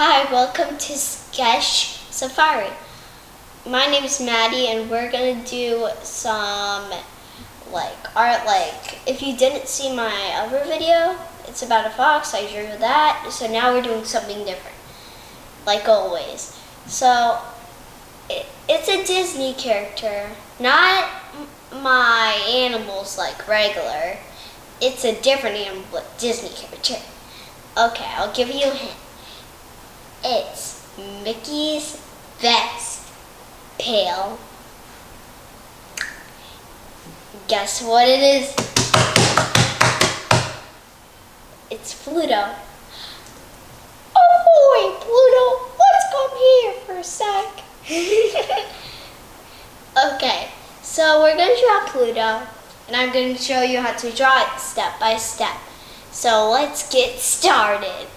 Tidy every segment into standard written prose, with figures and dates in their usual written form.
Hi, welcome to Sketch Safari. My name is Maddie and we're gonna do some art. If you didn't see my other video, it's about a fox. I drew that. So now we're doing something different, like always. So it's a Disney character, not my animals like regular. It's a different animal, but Disney character. Okay, I'll give you a hint. It's Mickey's best pal. Guess what it is? It's Pluto. Oh boy, Pluto, let's come here for a sec. Okay, so we're going to draw Pluto, and I'm going to show you how to draw it step by step. So let's get started.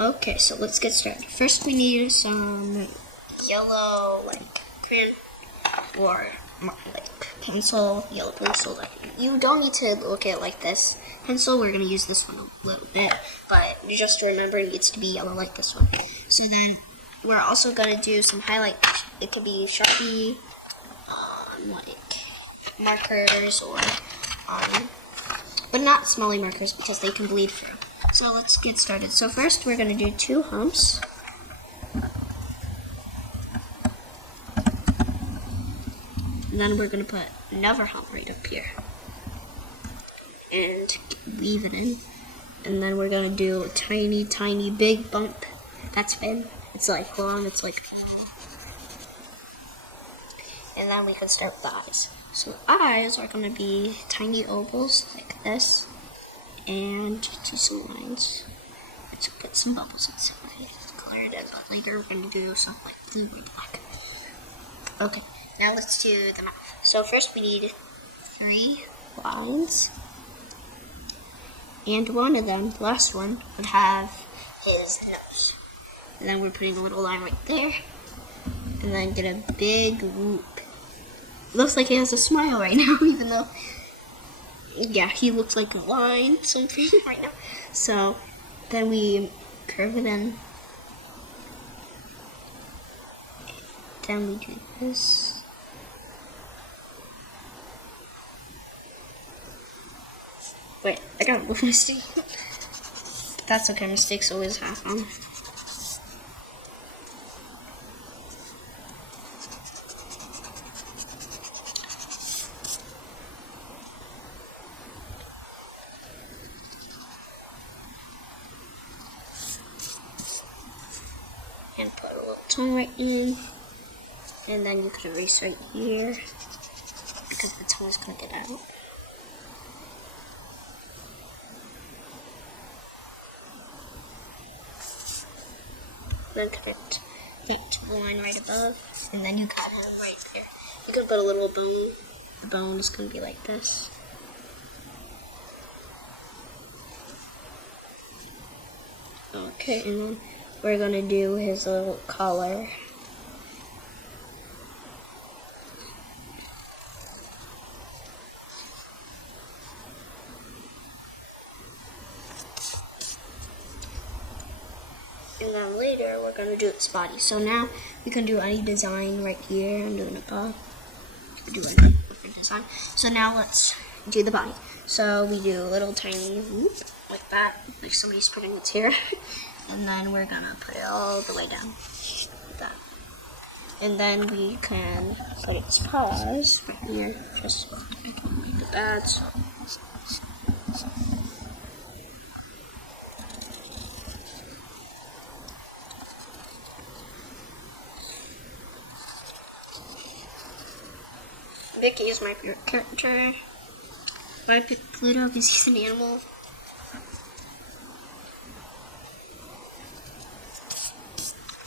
Okay, so let's get started. First we need some yellow, crayon, or pencil, yellow pencil. You don't need to look at it like this. Pencil, we're going to use this one a little bit, but just remember it needs to be yellow like this one. So then we're also going to do some highlight. It could be Sharpie, markers, or but not smelly markers because they can bleed through. So let's get started. So first we're going to do 2 humps. And then we're going to put another hump right up here. And weave it in. And then we're going to do a tiny, tiny, big bump. That's fin. It's like long, it's like long. And then we can start with the eyes. So the eyes are going to be tiny ovals like this. And do some lines. Let's put some bubbles inside. Color it in, but later we're going to do something like blue or black. Okay, now let's do the mouth. So first we need 3 lines. And one of them, the last one, would have his nose. And then we're putting a little line right there. And then get a big whoop. Looks like he has a smile right now, even though... Yeah, he looks like a line, something right now. So then we curve it in. Then we do this. Wait, I got a little mistake. That's okay, mistakes always happen. And put a little tongue right in, and then you could erase right here because the tongue is going to get out. Then connect that to the line right above, and then you got him right there. You could put a little bone. The bone is going to be like this. Okay, and then we're going to do his little collar. And then later we're going to do its body. So now we can do any design right here. I'm doing a bow. Do a different design. So now let's do the body. So we do a little tiny whoop like that, like somebody's putting it here. And then we're gonna put it all the way down, like that. And then we can put its paws right here, just so I can make the bad. Mickey is my favorite character. Why I picked Pluto because he's an animal.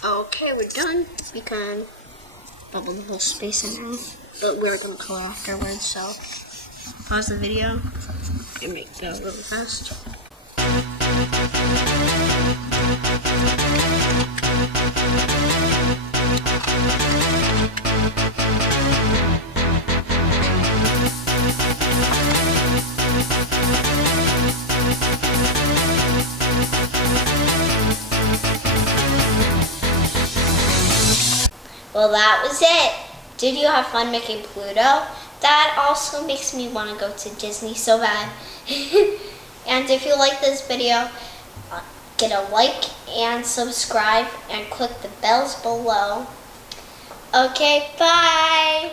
Okay, we're done. We can bubble the whole space in now, but we're going to color afterwards, so pause the video and make that really fast. Well, that was it. Did you have fun making Pluto? That also makes me want to go to Disney so bad. And if you like this video, get a like and subscribe and click the bells below. Okay, bye.